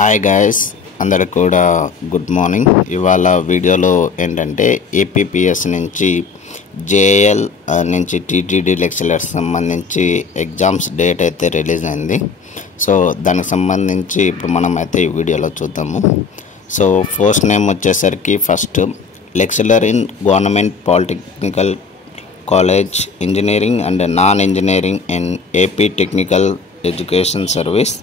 Hi guys, అందరికి కూడా good morning. ఇవాళ వీడియోలో ఏంటంటే ఏపీపీఎస్ నుంచి జేఎల్ నుంచి టీటీడీ లెక్చరర్స్ సంబంధించి ఎగ్జామ్స్ డేట్ అయితే రిలీజ్ అయింది. సో దానికి సంబంధించి ఇప్పుడు మనం అయితే ఈ వీడియోలో చూద్దాము. సో పోస్ట్ నేమ్ వచ్చేసరికి first lecturer in government polytechnical college engineering and non engineering in AP technical education service.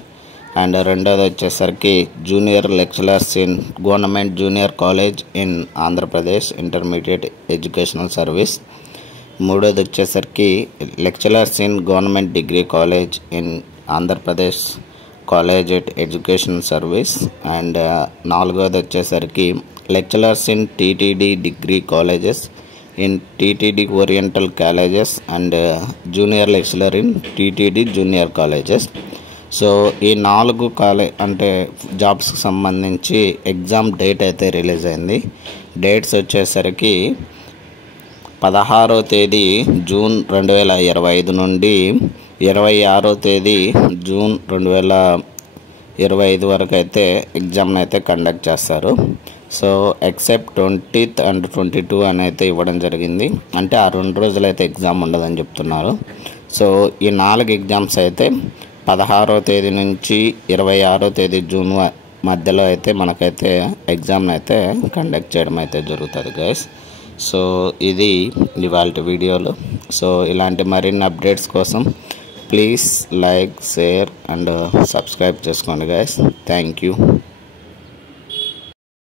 And రెండోది వచ్చేసరికి junior lecturers in government junior college in Andhra Pradesh intermediate educational service. మూడోది వచ్చేసరికి lecturers in government degree college in Andhra Pradesh college education service. And నాలుగోది వచ్చేసరికి lecturers in TTD degree colleges in TTD oriental colleges and junior lecturer in TTD junior colleges. So ఈ 4 అంటే జాబ్స్కి సంబంధించి exam date అయితే release అయింది. డేట్స్ వచ్చేసరికి 16వ తేదీ జూన్ 2025 నుండి 26వ తేదీ జూన్ 2025 వరకు అయితే ఎగ్జామ్ని అయితే కండక్ట్ చేస్తారు. సో ఎక్సెప్ట్ 20th and 22 అని అయితే ఇవ్వడం జరిగింది. అంటే ఆ 2 రోజులు అయితే ఎగ్జామ్ ఉండదని చెప్తున్నారు. సో ఈ 4 ఎగ్జామ్స్ అయితే 16వ తేదీ నుంచి 26వ తేదీ జూన్ మధ్యలో అయితే మనకైతే ఎగ్జామ్ని అయితే కండక్ట్ చేయడం అయితే జరుగుతుంది గైస్. సో ఇది ఇవాళ వీడియోలో. సో ఇలాంటి మరిన్ని అప్డేట్స్ కోసం please like, share and subscribe చేసుకోండి గైస్. Thank you.